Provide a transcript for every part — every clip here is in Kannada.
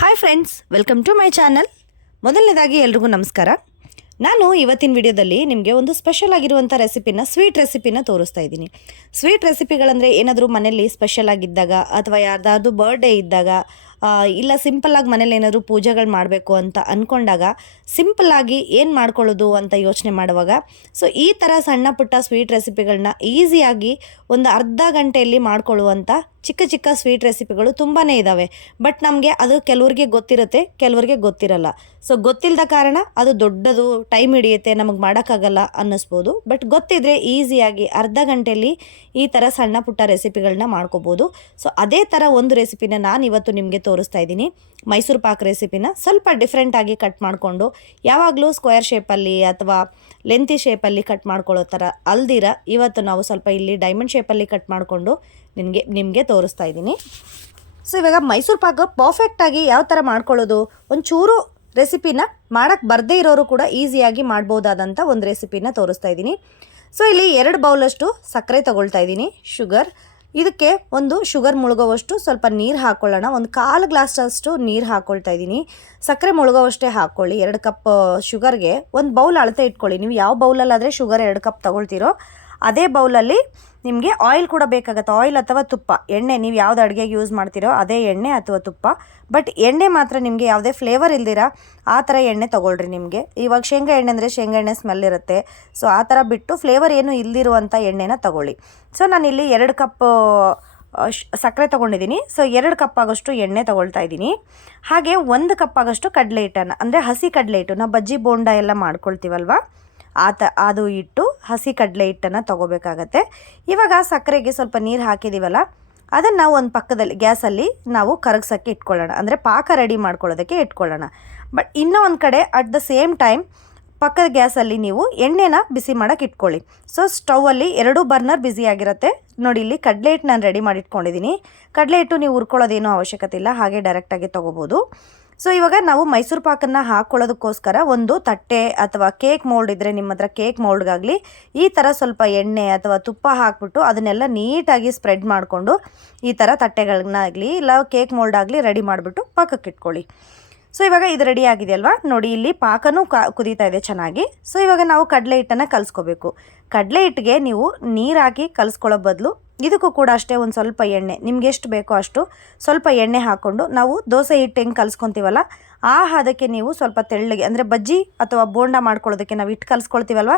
Hi friends welcome to my channel ಮೊದಲನೇದಾಗಿ ಎಲ್ರಿಗೂ ನಮಸ್ಕಾರ. ನಾನು ಇವತ್ತಿನ ವಿಡಿಯೋದಲ್ಲಿ ನಿಮಗೆ ಒಂದು ಸ್ಪೆಷಲ್ ಆಗಿರುವಂಥ ರೆಸಿಪಿನ ಸ್ವೀಟ್ ರೆಸಿಪಿನ ತೋರಿಸ್ತಾ ಇದ್ದೀನಿ. ಸ್ವೀಟ್ ರೆಸಿಪಿಗಳಂದರೆ ಏನಾದರೂ ಮನೆಯಲ್ಲಿ ಸ್ಪೆಷಲ್ ಆಗಿದ್ದಾಗ ಅಥವಾ ಯಾರ್ದಾದ್ರು ಬರ್ಡೇ ಇದ್ದಾಗ ಇಲ್ಲ ಸಿಂಪಲ್ಲಾಗಿ ಮನೇಲಿ ಏನಾದರೂ ಪೂಜೆಗಳು ಮಾಡಬೇಕು ಅಂತ ಅಂದ್ಕೊಂಡಾಗ ಸಿಂಪಲ್ಲಾಗಿ ಏನು ಮಾಡ್ಕೊಳ್ಳೋದು ಅಂತ ಯೋಚನೆ ಮಾಡುವಾಗ ಸೊ ಈ ಥರ ಸಣ್ಣ ಪುಟ್ಟ ಸ್ವೀಟ್ ರೆಸಿಪಿಗಳನ್ನ ಈಸಿಯಾಗಿ ಒಂದು ಅರ್ಧ ಗಂಟೆಯಲ್ಲಿ ಮಾಡ್ಕೊಳ್ಳುವಂಥ ಚಿಕ್ಕ ಚಿಕ್ಕ ಸ್ವೀಟ್ ರೆಸಿಪಿಗಳು ತುಂಬಾ ಇದ್ದಾವೆ ಬಟ್ ನಮಗೆ ಅದು ಕೆಲವ್ರಿಗೆ ಗೊತ್ತಿರುತ್ತೆ, ಕೆಲವ್ರಿಗೆ ಗೊತ್ತಿರಲ್ಲ. ಸೊ ಗೊತ್ತಿಲ್ಲದ ಕಾರಣ ಅದು ದೊಡ್ಡದು ಟೈಮ್ ಹಿಡಿಯುತ್ತೆ, ನಮಗೆ ಮಾಡೋಕ್ಕಾಗಲ್ಲ ಅನ್ನಿಸ್ಬೋದು. ಬಟ್ ಗೊತ್ತಿದ್ರೆ ಈಸಿಯಾಗಿ ಅರ್ಧ ಗಂಟೆಯಲ್ಲಿ ಈ ಥರ ಸಣ್ಣ ಪುಟ್ಟ ರೆಸಿಪಿಗಳನ್ನ ಮಾಡ್ಕೋಬೋದು. ಸೊ ಅದೇ ಥರ ಒಂದು ರೆಸಿಪಿನ ನಾನು ಇವತ್ತು ನಿಮಗೆ ತೋರಿಸ್ತಾ ಇದ್ದೀನಿ. ಮೈಸೂರು ಪಾಕ್ ರೆಸಿಪಿನ ಸ್ವಲ್ಪ ಡಿಫ್ರೆಂಟಾಗಿ ಕಟ್ ಮಾಡಿಕೊಂಡು, ಯಾವಾಗಲೂ ಸ್ಕ್ವೇರ್ ಶೇಪಲ್ಲಿ ಅಥವಾ ಲೆಂತಿ ಶೇಪಲ್ಲಿ ಕಟ್ ಮಾಡ್ಕೊಳ್ಳೋ ಥರ ಅಲ್ದಿರ ಇವತ್ತು ನಾವು ಸ್ವಲ್ಪ ಇಲ್ಲಿ ಡೈಮಂಡ್ ಶೇಪಲ್ಲಿ ಕಟ್ ಮಾಡಿಕೊಂಡು ನಿಮಗೆ ನಿಮಗೆ ತೋರಿಸ್ತಾ ಇದ್ದೀನಿ. ಸೊ ಇವಾಗ ಮೈಸೂರು ಪಾಕ ಪರ್ಫೆಕ್ಟಾಗಿ ಯಾವ ಥರ ಮಾಡ್ಕೊಳ್ಳೋದು? ಒಂಚೂರು ರೆಸಿಪಿನ ಮಾಡೋಕ್ಕೆ ಬರದೇ ಇರೋರು ಕೂಡ ಈಸಿಯಾಗಿ ಮಾಡ್ಬೋದಾದಂಥ ಒಂದು ರೆಸಿಪಿನ ತೋರಿಸ್ತಾ ಇದ್ದೀನಿ. ಸೊ ಇಲ್ಲಿ ಎರಡು ಬೌಲಷ್ಟು ಸಕ್ಕರೆ ತಗೊಳ್ತಾ ಇದ್ದೀನಿ. ಶುಗರ್ ಇದಕ್ಕೆ ಒಂದು ಶುಗರ್ ಮುಳುಗೋವಷ್ಟು ಸ್ವಲ್ಪ ನೀರು ಹಾಕ್ಕೊಳ್ಳೋಣ ಒಂದು ಕಾಲು ಗ್ಲಾಸಷ್ಟು ನೀರು ಹಾಕ್ಕೊಳ್ತಾ ಇದ್ದೀನಿ. ಸಕ್ಕರೆ ಮುಳುಗೋವಷ್ಟೇ ಹಾಕ್ಕೊಳ್ಳಿ ಎರಡು ಕಪ್ ಶುಗರ್ಗೆ ಒಂದು ಬೌಲ್ ಅಳತೆ ಇಟ್ಕೊಳ್ಳಿ. ನೀವು ಯಾವ ಬೌಲಲ್ಲಾದರೆ ಶುಗರ್ ಎರಡು ಕಪ್ ತಗೊಳ್ತೀರೋ ಅದೇ ಬೌಲಲ್ಲಿ ನಿಮಗೆ ಆಯಿಲ್ ಕೂಡ ಬೇಕಾಗುತ್ತೆ. ಆಯಿಲ್ ಅಥವಾ ತುಪ್ಪ. ಎಣ್ಣೆ ನೀವು ಯಾವ್ದು ಅಡುಗೆಗೆ ಯೂಸ್ ಮಾಡ್ತೀರೋ ಅದೇ ಎಣ್ಣೆ ಅಥವಾ ತುಪ್ಪ. ಬಟ್ ಎಣ್ಣೆ ಮಾತ್ರ ನಿಮಗೆ ಯಾವುದೇ ಫ್ಲೇವರ್ ಇಲ್ದಿರ ಆ ಥರ ಎಣ್ಣೆ ತೊಗೊಳ್ರಿ ನಿಮಗೆ. ಇವಾಗ ಶೇಂಗಾ ಎಣ್ಣೆ ಅಂದರೆ ಶೇಂಗಾ ಎಣ್ಣೆ ಸ್ಮೆಲ್ ಇರುತ್ತೆ. ಸೊ ಆ ಥರ ಬಿಟ್ಟು ಫ್ಲೇವರ್ ಏನು ಇಲ್ದಿರುವಂಥ ಎಣ್ಣೆನ ತಗೊಳ್ಳಿ. ಸೊ ನಾನಿಲ್ಲಿ ಎರಡು ಕಪ್ ಸಕ್ಕರೆ ತೊಗೊಂಡಿದ್ದೀನಿ ಸೊ ಎರಡು ಕಪ್ ಆಗೋಷ್ಟು ಎಣ್ಣೆ ತೊಗೊಳ್ತಾ ಇದ್ದೀನಿ ಹಾಗೆ ಒಂದು ಕಪ್ ಆಗೋಷ್ಟು ಕಡಲೆ ಹಿಟ್ಟನ್ನು, ಅಂದರೆ ಹಸಿ ಕಡಲೆ ಹಿಟ್ಟು. ನಾವು ಬಜ್ಜಿ, ಬೋಂಡ ಎಲ್ಲ ಮಾಡ್ಕೊಳ್ತೀವಲ್ವ? ಆ ತ ಅದು ಇಟ್ಟು ಹಸಿ ಕಡಲೆ ಹಿಟ್ಟನ್ನು ತೊಗೋಬೇಕಾಗತ್ತೆ. ಇವಾಗ ಸಕ್ಕರೆಗೆ ಸ್ವಲ್ಪ ನೀರು ಹಾಕಿದ್ದೀವಲ್ಲ ಅದನ್ನು ನಾವು ಒಂದು ಪಕ್ಕದಲ್ಲಿ, ಗ್ಯಾಸಲ್ಲಿ ನಾವು ಕರಗ್ಸೋಕ್ಕೆ ಇಟ್ಕೊಳ್ಳೋಣ. ಅಂದರೆ ಪಾಕ ರೆಡಿ ಮಾಡ್ಕೊಳ್ಳೋದಕ್ಕೆ ಇಟ್ಕೊಳ್ಳೋಣ. ಬಟ್ ಇನ್ನೂ ಒಂದು ಕಡೆ ಅಟ್ ದ ಸೇಮ್ ಟೈಮ್ ಪಕ್ಕದ ಗ್ಯಾಸಲ್ಲಿ ನೀವು ಎಣ್ಣೆನ ಬಿಸಿ ಮಾಡೋಕ್ಕೆ ಇಟ್ಕೊಳ್ಳಿ. ಸೊ, ಸ್ಟೌವಲ್ಲಿ ಎರಡೂ ಬರ್ನರ್ ಬಿಸಿ ಆಗಿರುತ್ತೆ. ನೋಡಿ, ಇಲ್ಲಿ ಕಡಲೆ ಹಿಟ್ಟು ನಾನು ರೆಡಿ ಮಾಡಿ ಇಟ್ಕೊಂಡಿದ್ದೀನಿ ಕಡಲೆ ಹಿಟ್ಟು ನೀವು ಹುರ್ಕೊಳ್ಳೋದೇನೂ ಅವಶ್ಯಕತೆ ಇಲ್ಲ, ಹಾಗೆ ಡೈರೆಕ್ಟಾಗಿ ತೊಗೋಬೋದು. ಸೊ ಇವಾಗ ನಾವು ಮೈಸೂರು ಪಾಕನ್ನು ಹಾಕ್ಕೊಳ್ಳೋದಕ್ಕೋಸ್ಕರ ಒಂದು ತಟ್ಟೆ ಅಥವಾ ಕೇಕ್ ಮೋಲ್ಡ್ ಇದ್ದರೆ ನಿಮ್ಮ ಹತ್ರ ಕೇಕ್ ಮೋಲ್ಡ್ಗಾಗಲಿ, ಈ ಥರ ಸ್ವಲ್ಪ ಎಣ್ಣೆ ಅಥವಾ ತುಪ್ಪ ಹಾಕ್ಬಿಟ್ಟು ಅದನ್ನೆಲ್ಲ ನೀಟಾಗಿ ಸ್ಪ್ರೆಡ್ ಮಾಡಿಕೊಂಡು ಈ ಥರ ತಟ್ಟೆಗಳನ್ನಾಗಲಿ ಇಲ್ಲ ಕೇಕ್ ಮೋಲ್ಡ್ ಆಗಲಿ ರೆಡಿ ಮಾಡಿಬಿಟ್ಟು ಪಾಕಕ್ಕೆ ಇಟ್ಕೊಳ್ಳಿ ಸೊ ಇವಾಗ ಇದು ರೆಡಿ ಆಗಿದೆ ಅಲ್ವಾ? ನೋಡಿ, ಇಲ್ಲಿ ಪಾಕನೂ ಕಾ, ಕುದೀತಾ ಇದೆ ಚೆನ್ನಾಗಿ. ಸೊ ಇವಾಗ ನಾವು ಕಡಲೆ ಹಿಟ್ಟನ್ನು ಕಲಿಸ್ಕೋಬೇಕು. ಕಡಲೆ ಹಿಟ್ಟಿಗೆ ನೀವು ನೀರು ಹಾಕಿ ಕಲಿಸ್ಕೊಳ್ಳೋ ಬದಲು ಇದಕ್ಕೂ ಕೂಡ ಅಷ್ಟೇ ಒಂದು ಸ್ವಲ್ಪ ಎಣ್ಣೆ. ನಿಮ್ಗೆ ಎಷ್ಟು ಬೇಕೋ ಅಷ್ಟು ಸ್ವಲ್ಪ ಎಣ್ಣೆ ಹಾಕ್ಕೊಂಡು ನಾವು ದೋಸೆ ಹಿಟ್ಟು ಹೆಂಗೆ ಕಲಿಸ್ಕೊತೀವಲ್ಲ, ಆ ಹದಕ್ಕೆ ನೀವು ಸ್ವಲ್ಪ ತೆಳ್ಳಗೆ, ಅಂದರೆ ಬಜ್ಜಿ ಅಥವಾ ಬೋಂಡ ಮಾಡ್ಕೊಳ್ಳೋದಕ್ಕೆ ನಾವು ಹಿಟ್ಟು ಕಲಿಸ್ಕೊಳ್ತೀವಲ್ವ,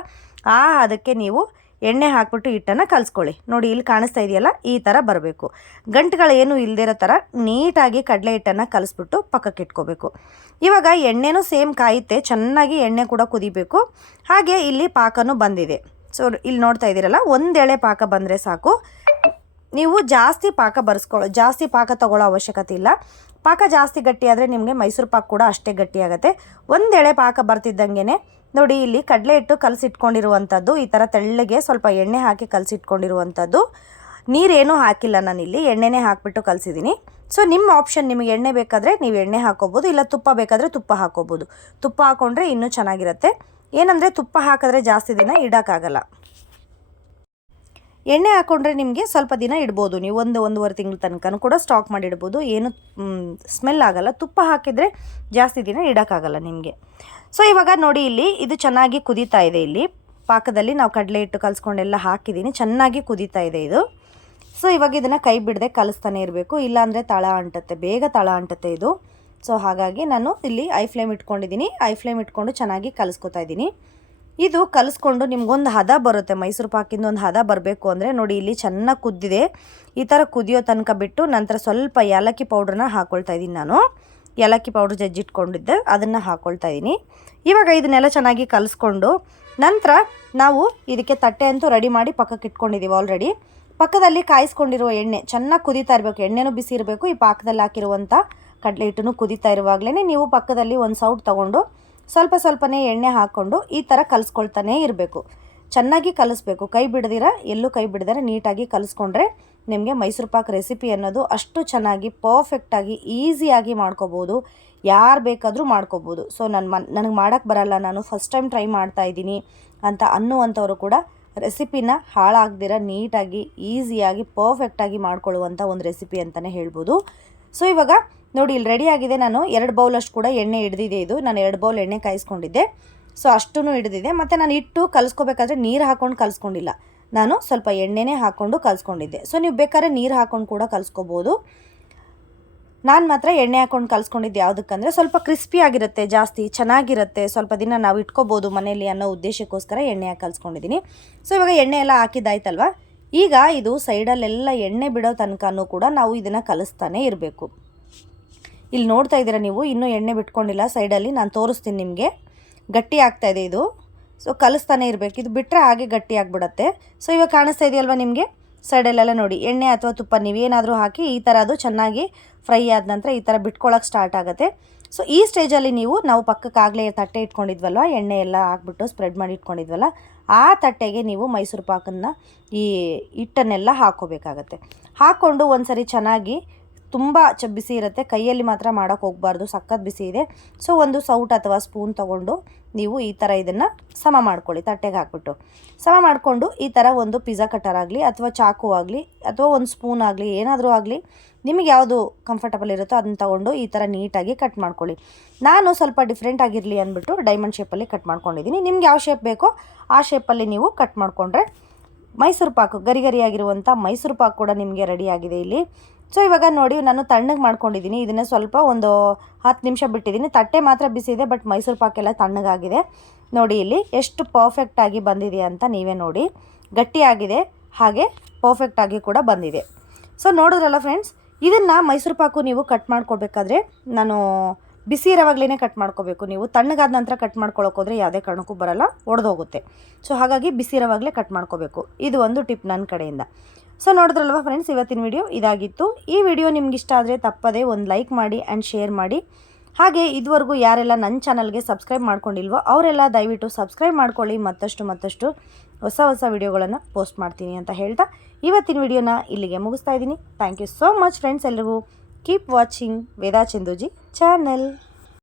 ಆ ಹದಕ್ಕೆ ನೀವು ಎಣ್ಣೆ ಹಾಕ್ಬಿಟ್ಟು ಹಿಟ್ಟನ್ನು ಕಲಿಸ್ಕೊಳ್ಳಿ. ನೋಡಿ, ಇಲ್ಲಿ ಕಾಣಿಸ್ತಾ ಇದೆಯಲ್ಲ, ಈ ಥರ ಬರಬೇಕು. ಗಂಟುಗಳೇನು ಇಲ್ಲದಿರೋ ಥರ ನೀಟಾಗಿ ಕಡಲೆ ಹಿಟ್ಟನ್ನು ಕಲಿಸ್ಬಿಟ್ಟು ಪಕ್ಕಕ್ಕೆ ಇಟ್ಕೋಬೇಕು. ಇವಾಗ ಎಣ್ಣೆನೂ ಸೇಮ್ ಕಾಯುತ್ತೆ, ಚೆನ್ನಾಗಿ ಎಣ್ಣೆ ಕೂಡ ಕುದಿಬೇಕು. ಹಾಗೆ ಇಲ್ಲಿ ಪಾಕನೂ ಬಂದಿದೆ. ಸೊ ಇಲ್ಲಿ ನೋಡ್ತಾ ಇದ್ದೀರಲ್ಲ ಒಂದೆಳೆ ಪಾಕ ಬಂದರೆ ಸಾಕು. ನೀವು ಜಾಸ್ತಿ ಪಾಕ ಬರೆಸ್ಕೊಳ್ಳೋ ಜಾಸ್ತಿ ಪಾಕ ತಗೊಳ್ಳೋ ಅವಶ್ಯಕತೆ ಇಲ್ಲ. ಪಾಕ ಜಾಸ್ತಿ ಗಟ್ಟಿಯಾದರೆ ನಿಮಗೆ ಮೈಸೂರು ಪಾಕ್ ಕೂಡ ಅಷ್ಟೇ ಗಟ್ಟಿಯಾಗುತ್ತೆ ಒಂದೆಳೆ ಪಾಕ ಬರ್ತಿದ್ದಂಗೆ ನೋಡಿ ಇಲ್ಲಿ ಕಡಲೆ ಹಿಟ್ಟು ಕಲಸಿಟ್ಕೊಂಡಿರುವಂಥದ್ದು ಈ ಥರ ತೆಳ್ಳಗೆ ಸ್ವಲ್ಪ ಎಣ್ಣೆ ಹಾಕಿ ಕಲಸಿಟ್ಕೊಂಡಿರುವಂಥದ್ದು ನೀರೇನೂ ಹಾಕಿಲ್ಲ ನಾನಿಲ್ಲಿ ಎಣ್ಣೆನೇ ಹಾಕಿಬಿಟ್ಟು ಕಲಸಿದ್ದೀನಿ ಸೊ ನಿಮ್ಮ ಆಪ್ಷನ್ ನಿಮಗೆ ಎಣ್ಣೆ ಬೇಕಾದರೆ ನೀವು ಎಣ್ಣೆ ಹಾಕೋಬೋದು, ಇಲ್ಲ ತುಪ್ಪ ಬೇಕಾದರೆ ತುಪ್ಪ ಹಾಕೋಬೋದು. ತುಪ್ಪ ಹಾಕ್ಕೊಂಡ್ರೆ ಇನ್ನೂ ಚೆನ್ನಾಗಿರುತ್ತೆ. ಏನಂದರೆ ತುಪ್ಪ ಹಾಕಿದ್ರೆ ಜಾಸ್ತಿ ದಿನ ಇಡೋಕ್ಕಾಗಲ್ಲ. ಎಣ್ಣೆ ಹಾಕೊಂಡ್ರೆ ನಿಮಗೆ ಸ್ವಲ್ಪ ದಿನ ಇಡ್ಬೋದು. ನೀವು ಒಂದು ಒಂದೂವರೆ ತಿಂಗಳ ತನಕ ಕೂಡ ಸ್ಟಾಕ್ ಮಾಡಿ ಇಡ್ಬೋದು. ಏನು ಸ್ಮೆಲ್ ಆಗಲ್ಲ. ತುಪ್ಪ ಹಾಕಿದರೆ ಜಾಸ್ತಿ ದಿನ ಇಡೋಕ್ಕಾಗಲ್ಲ ನಿಮಗೆ. ಸೊ ಇವಾಗ ನೋಡಿ ಇಲ್ಲಿ ಇದು ಚೆನ್ನಾಗಿ ಕುದೀತಾ ಇದೆ ಇಲ್ಲಿ. ಪಾಕದಲ್ಲಿ ನಾವು ಕಡಲೆ ಹಿಟ್ಟು ಕಲಿಸ್ಕೊಂಡೆಲ್ಲ ಹಾಕಿದ್ದೀನಿ ಚೆನ್ನಾಗಿ ಕುದೀತಾ ಇದೆ ಇದು. ಸೊ ಇವಾಗ ಇದನ್ನು ಕೈ ಬಿಡದೆ ಕಲಿಸ್ತಾನೆ ಇರಬೇಕು. ಇಲ್ಲಾಂದರೆ ತಳ ಅಂಟುತ್ತೆ. ಬೇಗ ತಳ ಅಂಟುತ್ತೆ ಇದು. ಸೊ ಹಾಗಾಗಿ ನಾನು ಇಲ್ಲಿ ಐ ಫ್ಲೇಮ್ ಇಟ್ಕೊಂಡಿದ್ದೀನಿ ಐ ಫ್ಲೇಮ್ ಇಟ್ಕೊಂಡು ಚೆನ್ನಾಗಿ ಕಲಿಸ್ಕೊತಾ ಇದ್ದೀನಿ ಇದು ಕಲಿಸ್ಕೊಂಡು ನಿಮ್ಗೊಂದು ಹದ ಬರುತ್ತೆ. ಮೈಸೂರು ಪಾಕಿಂದ ಒಂದು ಹದ ಬರಬೇಕು ಅಂದರೆ ನೋಡಿ, ಇಲ್ಲಿ ಚೆನ್ನಾಗಿ ಕುದ್ದಿದೆ. ಈ ಥರ ಕುದಿಯೋ ತನಕ ಬಿಟ್ಟು ನಂತರ ಸ್ವಲ್ಪ ಏಲಕ್ಕಿ ಪೌಡ್ರನ್ನ ಹಾಕ್ಕೊಳ್ತಾ ಇದ್ದೀನಿ ನಾನು. ಏಲಕ್ಕಿ ಪೌಡ್ರ್ ಜಜ್ಜಿಟ್ಕೊಂಡಿದ್ದೆ, ಅದನ್ನು ಹಾಕ್ಕೊಳ್ತಾ ಇದ್ದೀನಿ. ಇವಾಗ ಇದನ್ನೆಲ್ಲ ಚೆನ್ನಾಗಿ ಕಲಿಸ್ಕೊಂಡು ನಂತರ ನಾವು ಇದಕ್ಕೆ ತಟ್ಟೆ ಅಂತೂ ರೆಡಿ ಮಾಡಿ ಪಕ್ಕಕ್ಕೆ ಇಟ್ಕೊಂಡಿದ್ದೀವಿ ಆಲ್ರೆಡಿ ಪಕ್ಕದಲ್ಲಿ ಕಾಯಿಸ್ಕೊಂಡಿರುವ ಎಣ್ಣೆ, ಚೆನ್ನಾಗಿ ಕುದೀತಾ ಇರಬೇಕು. ಎಣ್ಣೆನೂ ಬಿಸಿ ಇರಬೇಕು. ಈ ಪಾಕದಲ್ಲಿ ಹಾಕಿರುವಂಥ ಕಡಲೆ ಹಿಟ್ಟನ್ನು ಕುದೀತಾ ಇರುವಾಗಲೇ ನೀವು ಪಕ್ಕದಲ್ಲಿ ಒಂದು ಸೌಟ್ ತೊಗೊಂಡು ಸ್ವಲ್ಪ ಸ್ವಲ್ಪನೇ ಎಣ್ಣೆ ಹಾಕ್ಕೊಂಡು ಈ ಥರ ಕಲಿಸ್ಕೊಳ್ತಾನೇ ಇರಬೇಕು. ಚೆನ್ನಾಗಿ ಕಲಿಸ್ಬೇಕು. ಕೈ ಬಿಡದಿರ? ಎಲ್ಲೂ ಕೈ ಬಿಡದಿರ? ನೀಟಾಗಿ ಕಲಿಸ್ಕೊಂಡ್ರೆ ನಿಮಗೆ ಮೈಸೂರು ಪಾಕ್ ರೆಸಿಪಿ ಅನ್ನೋದು ಅಷ್ಟು ಚೆನ್ನಾಗಿ ಪರ್ಫೆಕ್ಟಾಗಿ ಈಸಿಯಾಗಿ ಮಾಡ್ಕೋಬೋದು. ಯಾರು ಬೇಕಾದರೂ ಮಾಡ್ಕೋಬೋದು. ಸೊ ನನ್ನ ಮನ್, ನನಗೆ ಮಾಡೋಕ್ಕೆ ಬರಲ್ಲ. ನಾನು ಫಸ್ಟ್ ಟೈಮ್ ಟ್ರೈ ಮಾಡ್ತಾ ಇದ್ದೀನಿ ಅಂತ ಅನ್ನುವಂಥವರು ಕೂಡ ರೆಸಿಪಿನ ಹಾಳಾಗ್ದಿರ, ನೀಟಾಗಿ ಈಸಿಯಾಗಿ ಪರ್ಫೆಕ್ಟಾಗಿ ಮಾಡ್ಕೊಳ್ಳುವಂಥ ಒಂದು ರೆಸಿಪಿ ಅಂತಲೇ ಹೇಳ್ಬೋದು. ಸೊ ಇವಾಗ ನೋಡಿ, ಇಲ್ಲಿ ರೆಡಿ ಆಗಿದೆ. ನಾನು ಎರಡು ಬೌಲ್ ಅಷ್ಟು ಕೂಡ ಎಣ್ಣೆ ಹಿಡ್ದಿದೆ ಇದು. ನಾನು ಎರಡು ಬೌಲ್ ಎಣ್ಣೆ ಕಾಯಿಸ್ಕೊಂಡಿದ್ದೆ. ಸೊ ಅಷ್ಟೂ ಹಿಡಿದಿದೆ. ಮತ್ತು ನಾನು ಇಟ್ಟು ಕಲಿಸ್ಕೋಬೇಕಾದ್ರೆ ನೀರು ಹಾಕ್ಕೊಂಡು ಕಲಿಸ್ಕೊಂಡಿಲ್ಲ. ನಾನು ಸ್ವಲ್ಪ ಎಣ್ಣೆನೇ ಹಾಕ್ಕೊಂಡು ಕಲಿಸ್ಕೊಂಡಿದ್ದೆ. ಸೊ ನೀವು ಬೇಕಾದ್ರೆ ನೀರು ಹಾಕ್ಕೊಂಡು ಕೂಡ ಕಲಿಸ್ಕೋಬೋದು. ನಾನು ಮಾತ್ರ ಎಣ್ಣೆ ಹಾಕ್ಕೊಂಡು ಕಲಿಸ್ಕೊಂಡಿದ್ದೆ ಯಾವುದಕ್ಕಂದರೆ ಸ್ವಲ್ಪ ಕ್ರಿಸ್ಪಿ ಆಗಿರುತ್ತೆ, ಜಾಸ್ತಿ ಚೆನ್ನಾಗಿರುತ್ತೆ. ಸ್ವಲ್ಪ ದಿನ ನಾವು ಇಟ್ಕೋಬೋದು ಮನೇಲಿ ಅನ್ನೋ ಉದ್ದೇಶಕ್ಕೋಸ್ಕರ ಎಣ್ಣೆ ಹಾಕಿ ಕಲಿಸ್ಕೊಂಡಿದ್ದೀನಿ. ಸೊ ಇವಾಗ ಎಣ್ಣೆ ಎಲ್ಲ ಹಾಕಿದ್ದಾಯ್ತಲ್ವ? ಈಗ ಇದು ಸೈಡಲ್ಲೆಲ್ಲ ಎಣ್ಣೆ ಬಿಡೋ ತನಕನೂ ಕೂಡ ನಾವು ಇದನ್ನು ಕಲಿಸ್ತಾನೆ ಇರಬೇಕು. ಇಲ್ಲಿ ನೋಡ್ತಾ ಇದ್ದೀರಾ ನೀವು? ಇನ್ನೂ ಎಣ್ಣೆ ಬಿಟ್ಕೊಂಡಿಲ್ಲ ಸೈಡಲ್ಲಿ ನಾನು ತೋರಿಸ್ತೀನಿ ನಿಮಗೆ. ಗಟ್ಟಿ ಆಗ್ತಾ ಇದೆ ಇದು. ಸೊ ಕಲಿಸ್ತಾನೆ ಇರಬೇಕು. ಇದು ಬಿಟ್ಟರೆ ಹಾಗೆ ಗಟ್ಟಿ ಆಗಿಬಿಡತ್ತೆ. ಸೊ ಇವಾಗ ಕಾಣಿಸ್ತಾ ಇದೆಯಲ್ವ ನಿಮಗೆ? ಸೈಡಲ್ಲೆಲ್ಲ ನೋಡಿ, ಎಣ್ಣೆ ಅಥವಾ ತುಪ್ಪ ನೀವೇನಾದರೂ ಹಾಕಿ, ಈ ಥರ ಅದು ಚೆನ್ನಾಗಿ ಫ್ರೈ ಆದ ನಂತರ ಈ ಥರ ಬಿಟ್ಕೊಳ್ಳೋಕೆ ಸ್ಟಾರ್ಟ್ ಆಗುತ್ತೆ. ಸೊ ಈ ಸ್ಟೇಜಲ್ಲಿ ನೀವು, ನಾವು ಪಕ್ಕಕ್ಕಾಗಲೇ ತಟ್ಟೆ ಇಟ್ಕೊಂಡಿದ್ವಲ್ವ? ಎಣ್ಣೆ ಎಲ್ಲ ಹಾಕ್ಬಿಟ್ಟು ಸ್ಪ್ರೆಡ್ ಮಾಡಿ ಇಟ್ಕೊಂಡಿದ್ವಲ್ಲ? ಆ ತಟ್ಟೆಗೆ ನೀವು ಮೈಸೂರು ಪಾಕನ್ನು ಈ ಹಿಟ್ಟನ್ನೆಲ್ಲ ಹಾಕ್ಕೋಬೇಕಾಗತ್ತೆ. ಹಾಕ್ಕೊಂಡು ಒಂದು ಸರಿ ಚೆನ್ನಾಗಿ ತುಂಬ ಚ ಬಿಸಿ ಇರುತ್ತೆ. ಕೈಯಲ್ಲಿ ಮಾತ್ರ ಮಾಡೋಕ್ಕೆ ಹೋಗಬಾರ್ದು. ಸಖತ್ ಬಿಸಿ ಇದೆ. ಸೊ, ಒಂದು ಸೌಟ್ ಅಥವಾ ಸ್ಪೂನ್ ತೊಗೊಂಡು ನೀವು ಈ ಥರ ಇದನ್ನು ಸಮ ಮಾಡ್ಕೊಳ್ಳಿ. ತಟ್ಟೆಗೆ ಹಾಕ್ಬಿಟ್ಟು. ಸಮ ಮಾಡಿಕೊಂಡು ಈ ಥರ ಒಂದು ಪಿಜ್ಜಾ ಕಟ್ಟರ್ ಆಗಲಿ ಅಥವಾ ಚಾಕು ಆಗಲಿ ಅಥವಾ ಒಂದು ಸ್ಪೂನ್ ಆಗಲಿ, ಏನಾದರೂ ಆಗಲಿ, ನಿಮಗೆ ಯಾವುದು ಕಂಫರ್ಟಬಲ್ ಇರುತ್ತೋ ಅದನ್ನ ತೊಗೊಂಡು ಈ ಥರ ನೀಟಾಗಿ ಕಟ್ ಮಾಡ್ಕೊಳ್ಳಿ. ನಾನು ಸ್ವಲ್ಪ ಡಿಫ್ರೆಂಟ್ ಆಗಿರಲಿ ಅಂದ್ಬಿಟ್ಟು ಡೈಮಂಡ್ ಶೇಪಲ್ಲಿ ಕಟ್ ಮಾಡ್ಕೊಂಡಿದ್ದೀನಿ ನಿಮ್ಗೆ ಯಾವ ಶೇಪ್ ಬೇಕೋ ಆ ಶೇಪಲ್ಲಿ ನೀವು ಕಟ್ ಮಾಡಿಕೊಂಡ್ರೆ ಮೈಸೂರು ಪಾಕು, ಗರಿ ಗರಿಯಾಗಿರುವಂಥ ಮೈಸೂರು ಪಾಕು ಕೂಡ ನಿಮಗೆ ರೆಡಿಯಾಗಿದೆ ಇಲ್ಲಿ. ಸೊ ಇವಾಗ ನೋಡಿ, ನಾನು ತಣ್ಣಗೆ ಮಾಡ್ಕೊಂಡಿದ್ದೀನಿ ಇದನ್ನು ಸ್ವಲ್ಪ ಒಂದು ಹತ್ತು ನಿಮಿಷ ಬಿಟ್ಟಿದ್ದೀನಿ ತಟ್ಟೆ ಮಾತ್ರ ಬಿಸಿ ಇದೆ, ಬಟ್ ಮೈಸೂರು ಪಾಕೆಲ್ಲ ತಣ್ಣಗಾಗಿದೆ. ನೋಡಿ ಇಲ್ಲಿ, ಎಷ್ಟು ಪರ್ಫೆಕ್ಟಾಗಿ ಬಂದಿದೆ ಅಂತ ನೀವೇ ನೋಡಿ. ಗಟ್ಟಿಯಾಗಿದೆ, ಹಾಗೆ ಪರ್ಫೆಕ್ಟಾಗಿ ಕೂಡ ಬಂದಿದೆ. ಸೊ ನೋಡಿದ್ರಲ್ಲ ಫ್ರೆಂಡ್ಸ್ ಇದನ್ನು ಮೈಸೂರು ಪಾಕು ನೀವು ಕಟ್ ಮಾಡ್ಕೊಳ್ಬೇಕಾದ್ರೆ ನಾನು ಬಿಸಿ ಇರೋವಾಗಲೇ ಕಟ್ ಮಾಡ್ಕೋಬೇಕು. ನೀವು ತಣ್ಣಗಾದ ನಂತರ ಕಟ್ ಹೋದರೆ ಯಾವುದೇ ಕಾರಣಕ್ಕೂ ಬರಲ್ಲ ಒಡೆದೋಗುತ್ತೆ ಸೊ ಹಾಗಾಗಿ ಬಿಸಿ ಇರೋವಾಗಲೇ ಕಟ್ ಮಾಡ್ಕೋಬೇಕು. ಇದು ಒಂದು ಟಿಪ್ ನನ್ನ ಕಡೆಯಿಂದ. ಸೊ ನೋಡಿದ್ರಲ್ವ ಫ್ರೆಂಡ್ಸ್ ಇವತ್ತಿನ ವಿಡಿಯೋ ಇದಾಗಿತ್ತು. ಈ ವಿಡಿಯೋ ನಿಮ್ಗೆ ಇಷ್ಟ ಆದರೆ ತಪ್ಪದೇ ಒಂದು ಲೈಕ್ ಮಾಡಿ ಆ್ಯಂಡ್ ಶೇರ್ ಮಾಡಿ. ಹಾಗೆ ಇದುವರೆಗೂ ಯಾರೆಲ್ಲ ನನ್ನ ಚಾನಲ್ಗೆ ಸಬ್ಸ್ಕ್ರೈಬ್ ಮಾಡ್ಕೊಂಡಿಲ್ವೋ ಅವರೆಲ್ಲ ದಯವಿಟ್ಟು ಸಬ್ಸ್ಕ್ರೈಬ್ ಮಾಡ್ಕೊಳ್ಳಿ. ಮತ್ತಷ್ಟು ಮತ್ತಷ್ಟು ಹೊಸ ಹೊಸ ವಿಡಿಯೋಗಳನ್ನು ಪೋಸ್ಟ್ ಮಾಡ್ತೀನಿ ಅಂತ ಹೇಳ್ತಾ ಇವತ್ತಿನ ವಿಡಿಯೋನ ಇಲ್ಲಿಗೆ ಮುಗಿಸ್ತಾ ಇದ್ದೀನಿ. Thank you so much friends ಎಲ್ರಿಗೂ keep watching Veda Chanduji channel